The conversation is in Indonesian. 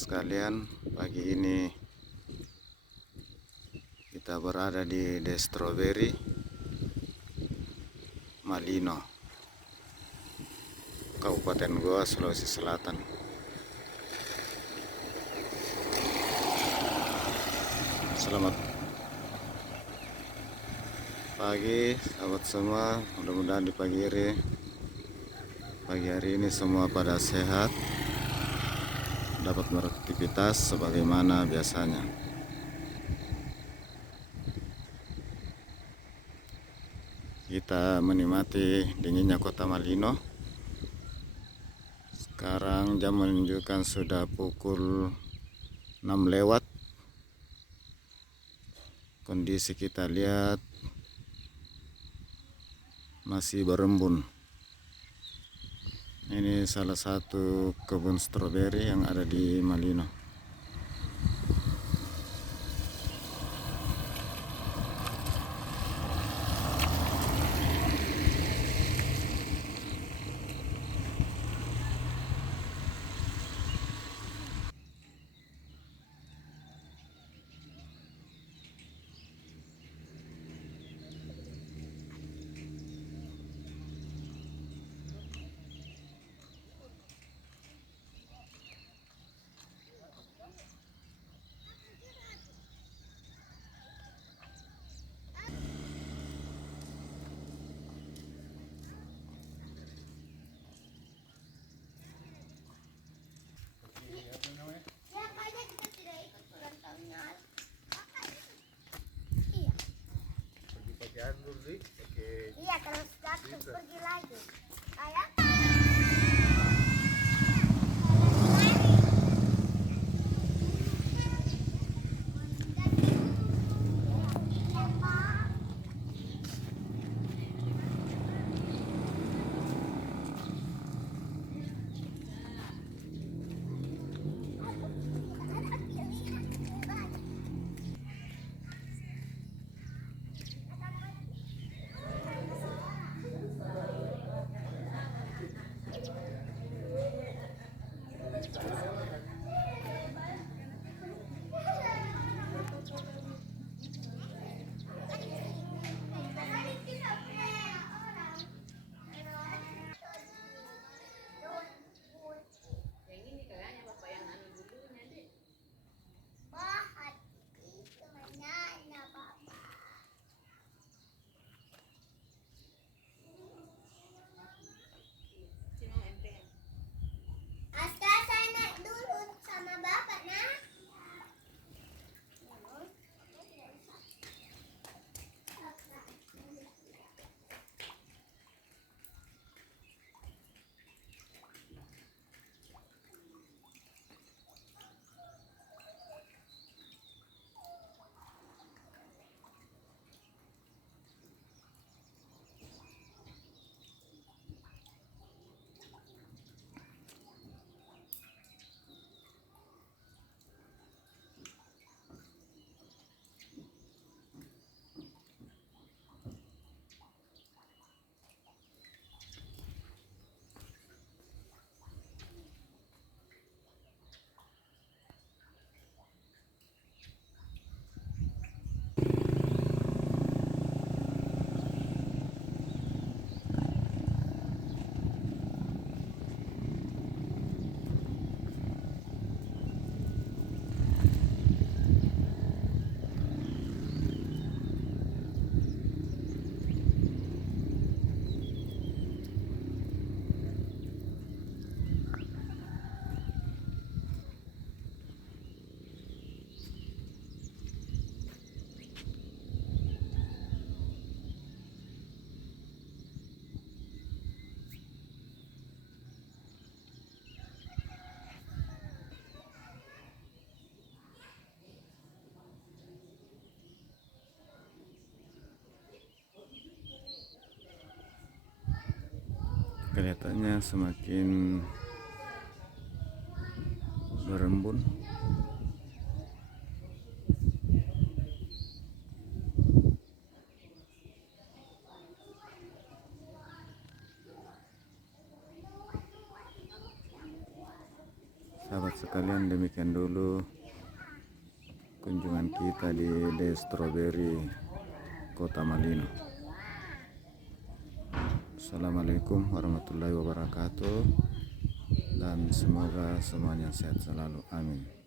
sekalian, pagi ini kita berada di Strawberry Malino, Kabupaten Goa, Sulawesi Selatan. Selamat pagi sahabat semua, mudah-mudahan di pagi hari ini semua pada sehat, dapat beraktivitas sebagaimana biasanya. Kita menikmati dinginnya kota Malino. Sekarang jam menunjukkan sudah pukul 6 lewat. Kondisi kita lihat masih berembun. Ini salah satu kebun stroberi yang ada di Malino. Iya, kalau sudah pergi lagi. Kayak kelihatannya semakin berembun. Sahabat sekalian, demikian dulu dulu kunjungan kita di The Strawberry Kota Malino. Assalamualaikum warahmatullahi wabarakatuh, dan semoga semuanya sehat selalu, amin.